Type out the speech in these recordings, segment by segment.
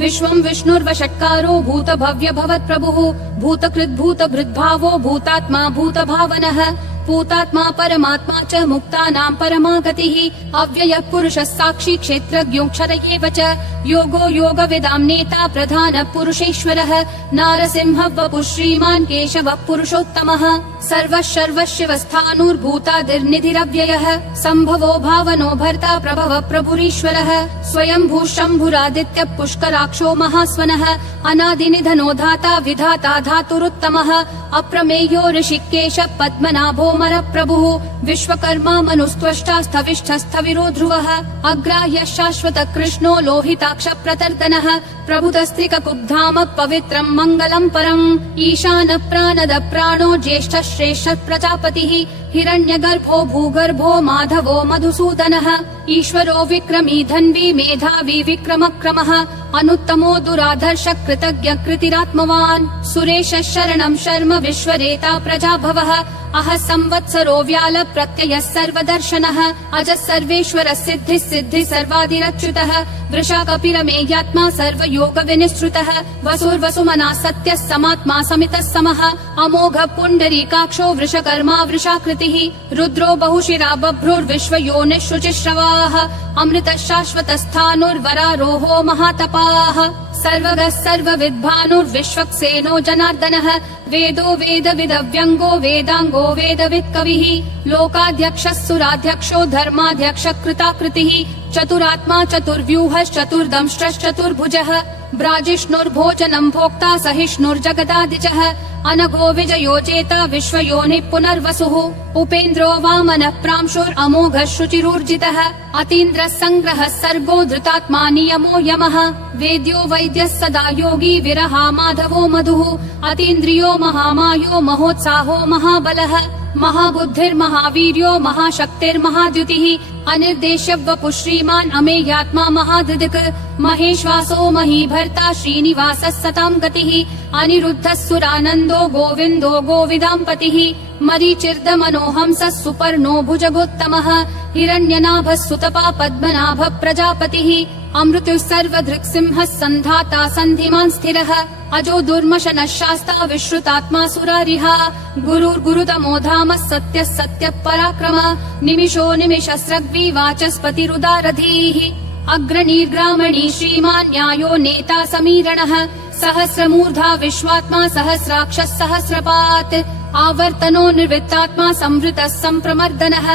विश्वं विष्णुर्वषट्कारो भूत भव्य भवत्प्रभुः भूतकृद् भूतभृद्भावो भूतात्मा भूतभावनः भूतात्मा परमात्मा च मुक्तानां परमा गतिः अव्ययः पुरुषः साक्षी क्षेत्रज्ञोऽक्षर एव च योगो योगविदां नेता प्रधानः पुरुषेश्वरः नारसिंहः वपुः श्रीमान् केशवः पुरुषोत्तमः सर्वः सर्वशिवस्थाणुर्भूतादिर्निधिरव्ययः सम्भवो भावनो भर्ता प्रभवः प्रभुरीश्वरः स्वयंभू शम्भुरादित्यः पुष्कराक्षो महास्वनः अनादिनिधनो धाता विधाता धातुरुत्तमः अप्रमेयो ऋषिकेश पद्मनाभो प्रभुः विश्वकर्मा मनुस्त्वष्टा स्थविष्ठस्थविरो ध्रुवः अग्राह्यः शाश्वत कृष्णो लोहिताक्ष प्रतर्दनः प्रभुतस्त्रिककुब्धाम पवित्रम् मङ्गलम् परम् ईशानः प्राणद प्राणो ज्येष्ठः श्रेष्ठः प्रजापतिः हिरण्यगर्भो भूगर्भो माधवो मधुसूदनः ईश्वरो विक्रमी धन्वी मेधावी विक्रमक्रमः अनुत्तमो दुराधर्ष कृतज्ञ कृतिरात्मवान् सुरेशः शरणं शर्म विश्वरेता प्रजाभवः अह संवत्सरो व्याल प्रत्ययः सर्वदर्शनः अजः सर्वेश्वरः सिद्धिः सिद्धिः सर्वादिरच्युतः वृषा कपिरमेयात्मा सर्वयोग विनिश्रुतः वसुर्वसुमना सत्यः समात्मा समितः समः अमोघ पुण्डरीकाक्षो वृषकर्मा वृषाकृतिः रुद्रो बहुशिरा बभ्रुर्विश्वयोनिः शुचिश्रवाः अमृतः शाश्वतस्थाणुर्वरारोहो महातपाः सर्वगः सर्वविद्भानुर्विश्वक्सेनो जनार्दनः वेदो वेदविदव्यङ्गो वेदाङ्गो वेदवित् कविः लोकाध्यक्षः सुराध्यक्षो धर्माध्यक्षः कृताकृतिः चतुरात्मा चतुर्व्यूहश्चतुर्दंष्ट्रश्चतुर्भुजः ब्राजिष्णुर्भोजनं भोक्ता सहिष्णुर्जगदादिजः अनघो विजयो जेता विश्वयोनिः पुनर्वसुः उपेन्द्रो वामनः प्रांशुरमोघः शुचिरूर्जितः अतीन्द्रः सङ्ग्रहः सर्गो धृतात्मा नियमो यमः वेद्यो वैद्यः सदा योगी विरहा माधवो मधुः अतीन्द्रियो महामायो महोत्साहो महाबलः महाबुद्धिर्महावीर्यो महाशक्तिर्महाद्युतिः अनिर्देश्य वपुः श्रीमान् अमेयात्मा महादृक् महेश्वासो महीभर्ता श्रीनिवासः सतां गतिः अनिरुद्धः सुरानन्दो गोविन्दो गोविदाम्पतिः मरीचिर्दमनोहंसः सुपर्णो भुजगोत्तमः हिरण्यनाभः सुतपा पद्मनाभः प्रजापतिः अमृतुः सर्वधृक्सिंहः सन्धाता सन्धिमान् स्थिरः अजो दुर्मशनः शास्ता विश्रुतात्मा सुरारिः गुरुर्गुरुतमो धामः सत्यः सत्यः पराक्रमः निमिषो निमिषस्रग्वी वाचस्पतिरुदारधीः अग्रणीर्ग्रामणी श्रीमान् न्यायो नेता समीरणः सहस्रमूर्धा विश्वात्मा सहस्राक्षः सहस्रपात् आवर्तनो निर्वृत्तात्मा संवृतः सम्प्रमर्दनः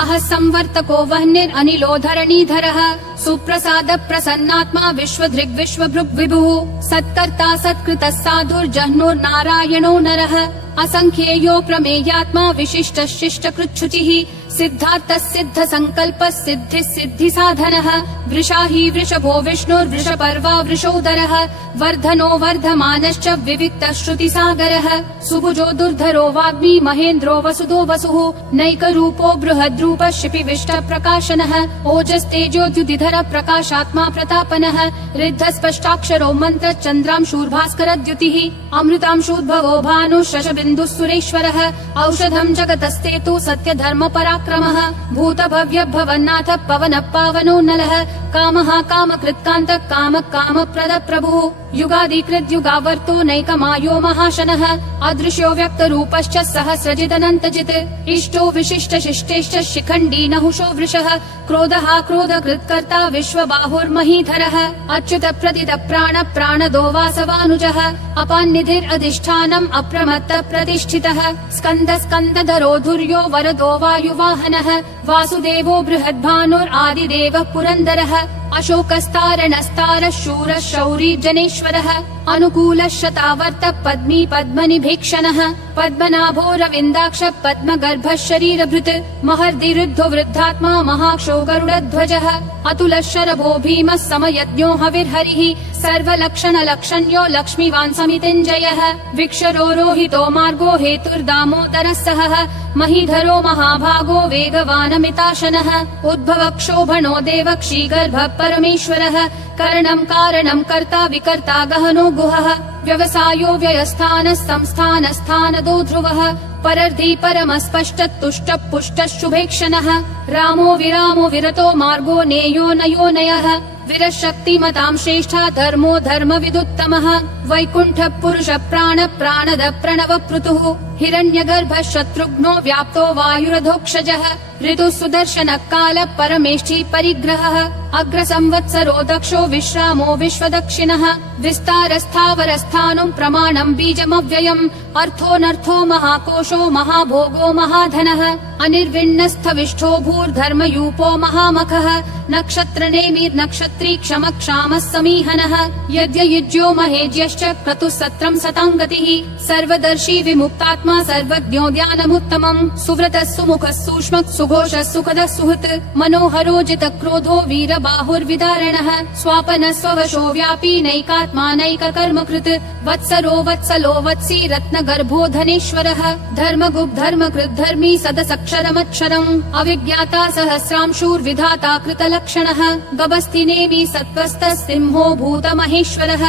अह संवर्तको वह्निरनिलो धरणीधरः सुप्रसाद प्रसन्नात्मा विश्वधृग् विश्वभृग् विभुः सत्कर्ता सत्कृतः साधुर्जह्नुर्नारायणो नरः असंख्येयो प्रमेयात्मा विशिष्टः शिष्टकृच्छुचिः सिद्धार्थः सिद्ध संकल्पः सिद्धिः सिद्धि साधनः वृषाही वृषभो विष्णुर्वृषपर्वा वृषोदरः वर्धनो वर्धमानश्च विविक्तः श्रुतिसागरः सुभुजो दुर्धरो वाग्मी महेन्द्रो वसुदो वसुः नैकरूपो बृहद्रूपः शिपिविष्ट प्रकाशनः ओजस्तेजोद्युतिधर प्रकाशात्मा प्रतापनः ऋद्धस्पष्टाक्षरो मन्त्र चन्द्रांशूर्भास्करद्युतिः अमृतांशूद्भवो भानुः शशबिन्दुः सुरेश्वरः औषधं जगतस्तेतु सत्यधर्म पराक्रमः भूत भव्य भवन्नाथ पवनः पावनो नलः कामः कामकृत्कान्तः कामः कामप्रद प्रभुः युगादिकृत् युगावर्तो नैकमायो महाशनः अदृश्यो व्यक्तरूपश्च सहस्रजिदनन्तजित् इष्टो विशिष्ट शिष्टेश्च शिखण्डी नहुषो वृषः क्रोधः क्रोधकृत्कर्ता विश्वबाहुर्महीधरः अच्युत प्रदित प्राण प्राणदो वासवानुजः अपान्निधिरधिष्ठानम् अप्रमत्त प्रतिष्ठितः स्कन्द स्कन्दधरो धुर्यो वरदो वायुवाहनः वासुदेवो बृहद्भानुरादिदेवः पुरन्दरः अशोकस्तारणस्तारः शूरः शौरी जनेश्वरः अनुकूलः शतावर्त पद्मी पद्मनिभीक्षणः पद्मनाभो रविन्दाक्ष पद्मगर्भः शरीरभृत् महर्दिरुद्धो वृद्धात्मा महाक्षो गरुडध्वजः अतुलः शरभो भीमः समयज्ञो हविर्हरिः सर्वलक्षणलक्षण्यो लक्ष्मीवान् समितिञ्जयः विक्षरो रोहितो मार्गो हेतुर्दामोदरः सहः महीधरो महाभागो वेगवानमिताशनः उद्भव क्षोभणो देवक्षीगर्भः परमेश्वरः करणं कारणं कर्ता विकर्ता गहनो गुहः व्यवसायो व्ययस्थानः संस्थानस्थानदो ध्रुवः परर्धि परमस्पष्ट तुष्ट पुष्ट शुभेक्षणः रामो विरामो विरतो मार्गो नेयो नयो नयः विरशक्तिमतां श्रेष्ठा धर्मो धर्म विदुत्तमः वैकुण्ठ पुरुष प्राण प्राणद प्रणव पृथुः हिरण्यगर्भ शत्रुघ्नो व्याप्तो वायुरधोक्षजः ऋतु सुदर्शन काल परमेष्ठी परिग्रहः अग्र संवत्सरो दक्षो विश्रामो विश्वदक्षिणः विस्तारस्थावरस्थानं प्रमाणं बीजमव्ययम् अर्थोऽनर्थो महाकोशो महाभोगो महाधनः अनिर्विण्णस्थविष्ठो भूर्धर्मयूपो महामखः नक्षत्रनेमिर्नक्षत्री क्षमक्षामः समीहनः यद्ययुज्यो महेज्यश्च क्रतुः सत्रं सताङ्गतिः सर्वदर्शी विमुक्तात्मा सर्वज्ञो ज्ञानमुत्तमम् सुव्रतः सुमुखः सूक्ष्मः सुघोषः सुखदः सुहृत् मनोहरो जितक्रोधो वीरबाहुर्विदारणः स्वापनः स्ववशो व्यापी नैकात्मा नैककर्मकृत् वत्सरो वत्सलो वत्सी रत्नगर्भो धनेश्वरः धर्मगुप् धर्मकृत् धर्मी सदसक्षरमक्षरम् अविज्ञाता सहस्रांशूर्विधाता कृतलक्षणः गभस्तिनेमि सत्त्वस्तः सिंहो भूतमहेश्वरः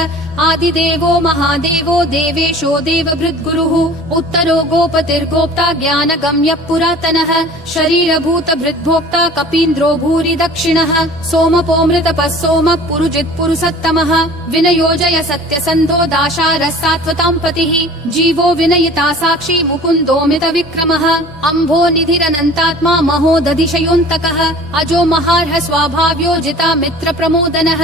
आदिदेवो महादेवो देवेशो देवभृद्गुरुः उत्तरो गोपतिर्गोप्ता ज्ञानगम्यः पुरातनः शरीरभूतभृद्भोक्ता कपीन्द्रो भूरि दक्षिणः सोमपोऽमृतपः सोमः पुरुजित् पुरुषोत्तमः विनयोजय सत्यसन्धो दाशारः सात्वतां पतिः जीवो विनयिता साक्षी मुकुन्दोमित विक्रमः अम्भो निधिरनन्तात्मा महोदधिशयोऽन्तकः अजो महार्ह स्वाभाव्यो जिता मित्र प्रमोदनः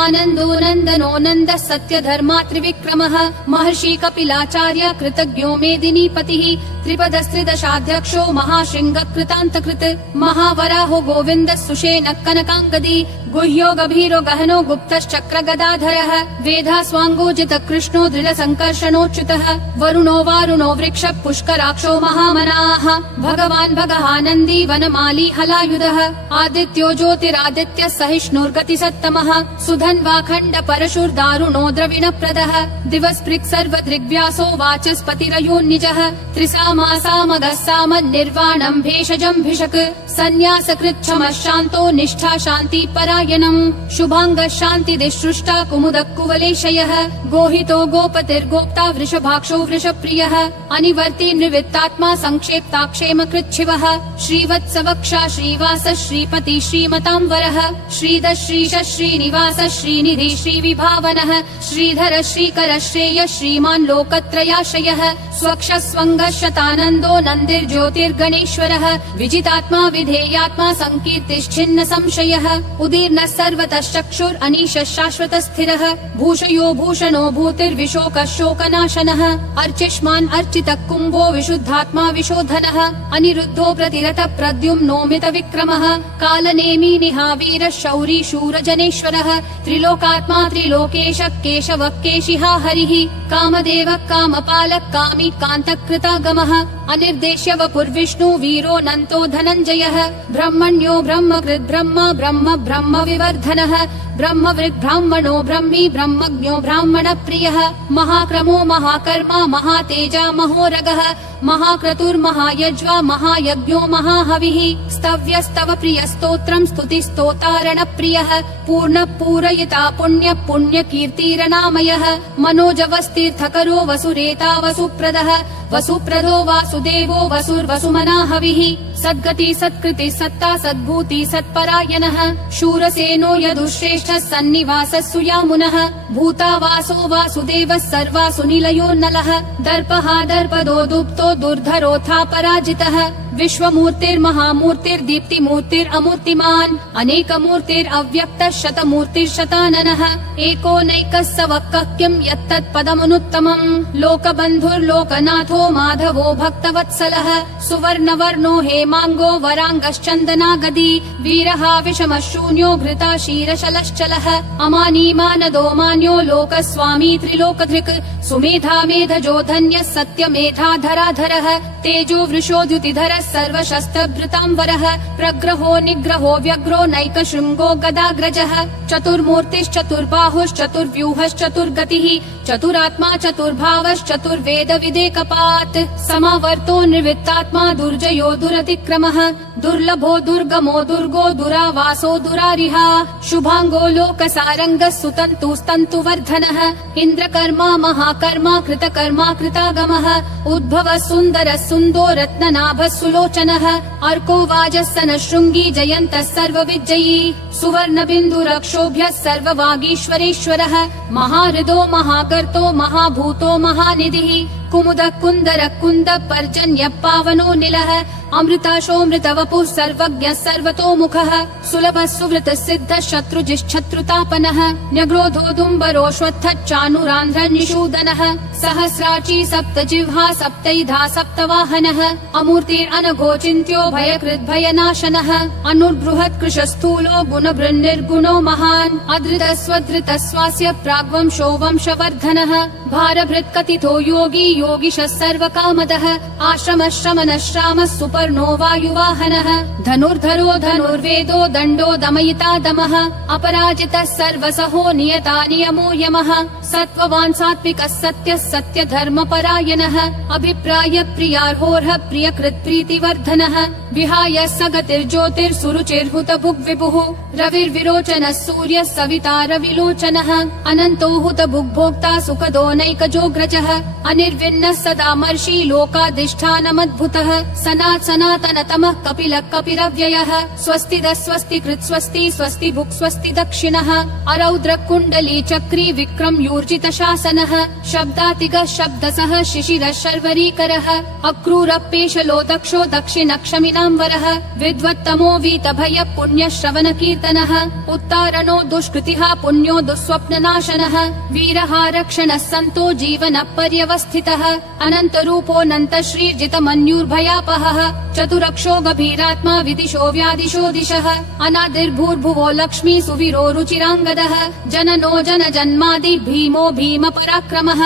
आनन्दो नन्दनो नन्दः सत्यधर्मा त्रिविक्रमः महर्षि कपिलाचार्य कृतज्ञो मेदिनीपतिः त्रिपदस्त्रिदशाध्यक्षो महाशृङ्ग कृतान्तकृत् महावराहो गोविन्दः सुषेण कनकाङ्गदी गुह्यो गभीरो गहनो गुप्तश्चक्र गदाधरः वेधा स्वाङ्गोजित कृष्णो दृढ संकर्षणोच्युतः वरुणो वारुणो वृक्ष पुष्कराक्षो महामनाः भगवान् भगहानन्दी वनमाली हलायुधः आदित्यो ज्योतिरादित्य सहिष्णुर्गति सत्तमः सुधन्वाखण्ड परशुर्दारुणो द्रविणप्रदः दिवस्पृक् सर्वदृग्व्यासो वाचस्पतिरयोन्निजः त्रिसामासामगः सामन्निर्वाणम् भेषजम् भिषक् सन्न्यासकृच्छमः शान्तो निष्ठा शान्ति परायणम् शुभाङ्गः शान्तिदिसृष्टा कुमुदः कुवलेशयः गोहितो गोपतिर्गोप्ता वृषभाक्षो वृषप्रियः अनिवर्ति निवृत्तात्मा संक्षेप्ताक्षेम कृच्छिवः श्रीवत्सवक्षा श्रीवास श्रीपति श्रीमताम्बरः श्रीधर श्रीश श्रीनिवास श्रीनिधि श्रीविभावनः श्रीधर श्रीकर श्रेय श्रीमान् लोकत्रयाश्रयः स्वक्ष स्वङ्गः शतानन्दो नन्दिर्ज्योतिर्गणेश्वरः विजितात्मा विधेयात्मा संकीर्तिश्छिन्न संशयः उदीर्णः सर्वतः चक्षुर् अनीशः शाश्वतः स्थिरः भूषयो भूषणो भूतिर्विशोकः शोकनाशनः अर्चिष्मान् अर्चितः कुम्भो विशुद्धात्मा विशोधनः अनिरुद्धो प्रतिरतः प्रद्युम्नोमित विक्रमः कालनेमी निहावीरः शौरी शूरजनेश्वरः त्रिलोकात्मा त्रिलोकेश केशवः केशिहा हरिः कामदेवः कामपालः कामी कान्तकृतागमः अनिर्देश्य वपुर्विष्णु वीरो नन्तो धनञ्जयः ब्रह्मण्यो ब्रह्मकृद् ब्रह्म ब्रह्म ब्रह्म विवर्धनः ब्रह्मवृद् ब्राह्मणो ब्रह्मी ब्रह्मज्ञो ब्राह्मण प्रियः महाक्रमो महाकर्मा महातेजा महोरगः महाक्रतुर्महायज्वा महायज्ञो महाहविः स्तव्यस्तव प्रिय स्तोत्रम् स्तुतिस्तोतारण प्रियः पूर्ण पूरयिता पुण्य पुण्य कीर्तिरनामयः मनोजवस्तीर्थकरो वसुरेता वसुप्रदः वसुप्रदो वासुदेवो वसुर्वसुमना हविः सद्गति सत्कृति सत्ता सद्भूति सत्परायणः शूरसेनो यदुश्रेष्ठः सन्निवासः सुयामुनः भूतावासो वासुदेवः सर्वासु निलयो नलः दर्पः दर्पदो दुप्तो दुर्धरोऽथा पराजितः विश्वमूर्तिर्महामूर्तिर्दीप्तिमूर्तिरमूर्तिमान् अनेकमूर्तिरव्यक्तः शतमूर्तिर्शताननः एकोनैकः सवक्कः किम् यत्तत्पदमनुत्तमम् लोकबन्धुर्लोकनाथो माधवो भक्तवत्सलः सुवर्णवर्णो हेमाङ्गो वराङ्गश्चन्दनागदी वीरः विषमः शून्यो घृता क्षीरशलश्चलः अमानी मानदो मान्यो लोकस्वामी त्रिलोकधृक् सुमेधा मेधजो धन्यः सत्यमेधाधराधरः तेजो वृषोद्युतिधरः सर्वशस्त्रभृताम्बरः प्रग्रहो निग्रहो व्यग्रो नैकशृङ्गो गदाग्रजः चतुर्मूर्तिश्चतुर्बाहुश्चतुर्व्यूहश्चतुर्गतिः चतुरात्मा चतुर्भावश्चतुर्वेद विदेकपात् समावर्तो निवृत्तात्मा दुर्जयो दुरतिक्रमः विक्रमः दुर्लभो दुर्गमो दुर्गो दुरावासो दुरारिहा शुभांगो लोकसारंगः सुतन्तुस्तन्तुवर्धनः इन्द्रकर्मा महाकर्मा कृतकर्मा कृतागमः उद्भवः सुन्दरः सुन्दो रत्ननाभः सुलोचनः अर्को वाजस्सनः शृङ्गी जयन्तः सर्वविजयी सुवर्णबिन्दुरक्षोभ्यः सर्ववागीश्वरेश्वरः महाहृदो महाकर्तो महाभूतो महानिधिः कुमुदः कुन्दरः कुन्दः पर्जन्यः पावनो निलः अमृताशोऽमृतवपुः सर्वज्ञः सर्वतोमुखः सुलभः सुवृतः सिद्धः शत्रुजिश्शत्रुतापनः न्यग्रोधोदुम्बरोऽश्वत्थः चानुरान्ध्रः निषूदनः सहस्राची सप्तजिह्वा सप्तैधा सप्तवाहनः अमूर्तिरनघोचिन्त्यो भयकृद्भयनाशनः अनुर्बृहत् कृशस्थूलो गुणभृन्निर्गुणो महान् अधृतः स्वधृतः स्वास्य प्राग्वंशो वंशवर्धनः भारभृत्कथितो योगी योगिशः सर्वकामदः आश्रमः श्रमणः श्रामः सुपर्णो वायुवाहनः धनुर्धरो धनुर्वेदो दण्डो दमयिता दमः अपराजितः सर्वसहो नियता नियमो यमः सत्त्ववान् सात्विकः सत्यः सत्यधर्मपरायणः अभिप्राय प्रियार्होर्ह प्रियकृत् प्रीतिवर्धनः विहाय सगतिर्ज्योतिर्सुरुचिर्हुतभुग् विभुः रविर्विरोचनः सूर्यः सविता रविलोचनः अनन्तो हुतभुग्भोक्ता सुखदो नैकजोग्रजः अनिर्विन्नः सदा मर्षि लोकाधिष्ठानमद्भुतः सनातनतमः कपिलः कपिरव्ययः स्वस्तिदः स्वस्तिकृत् स्वस्ति स्वस्ति भुक् स्वस्ति दक्षिणः अरौद्र कुण्डली चक्री विक्रम यूर्जित शासनः शब्दातिगः शब्दसः शिशिरः शर्वरीकरः अक्रूरपेशलो दक्षो दक्षिणक्षमिनाम्बरः विद्वत्तमो वीतभय पुण्य श्रवण कीर्तनः उत्तारणो दुष्कृतिः पुण्यो दुःस्वप्ननाशनः वीरः रक्षणः सन्तो जीवन पर्यवस्थितः अनन्तरूपोऽनन्त श्रीर्जितमन्युर्भयापहः चतुरक्षो गभीरात्मा विदिशो व्यादिशो दिशः अनादिर्भूर्भुवो लक्ष्मी सुवीरो रुचिराङ्गदः जननो जन जन्मादि भीमो भीम पराक्रमः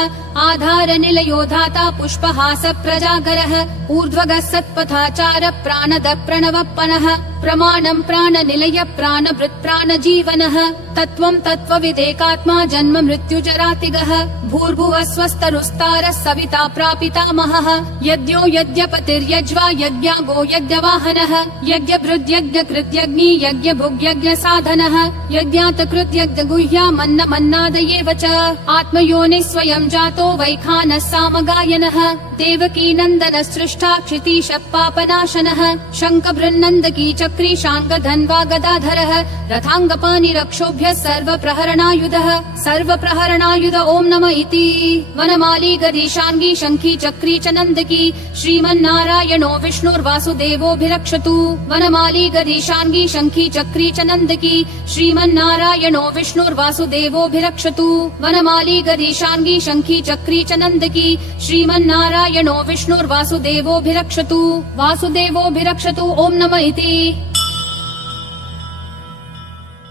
आधार निलयो धाता पुष्पहास प्रजागरः ऊर्ध्वगः सत्पथाचार प्राणद प्रणवप्पनः प्रमाणं प्राणनिलय प्राणभृत् प्राणजीवनः तत्त्वं तत्त्वविदेकात्मा जन्म मृत्युजरातिगः भूर्भुवः स्वस्तरुस्तारः सविता प्रापितामहः यज्ञो यज्ञपतिर्यज्वा यज्ञागो यज्ञवाहनः यज्ञभृद्यज्ञकृत्यग्नि यज्ञभुग्यज्ञसाधनः यज्ञातकृत्यज्ञगुह्यामन्नमन्नादयेव च आत्मयोनिः स्वयं जातो वैखानः सामगायनः देवकी नन्दनः सृष्टा क्षितीशः पापनाशनः शङ्खबृन्नन्दकी चक्री शाङ्गधन्वा गदाधरः रथाङ्गपाणिरक्षोभ्यः सर्वप्रहरणायुध ॐ नमः इति वनमाली गदीशाङ्गी शङ्खी चक्री च नन्दकी श्रीमन्नारायणो विष्णुर्वासुदेवोऽभिरक्षतु वनमाली गदीशाङ्गी शङ्खी चक्री च नन्दकी श्रीमन्नारायणो विष्णुर्वासुदेवोऽभिरक्षतु वनमाली गदीशाङ्गी शङ्खी चक्री च नन्दकी श्रीमन्नारायणो विष्णुर्वासुदेवोऽभिरक्षतु वासुदेवोऽभिरक्षतु ॐ नमः इति।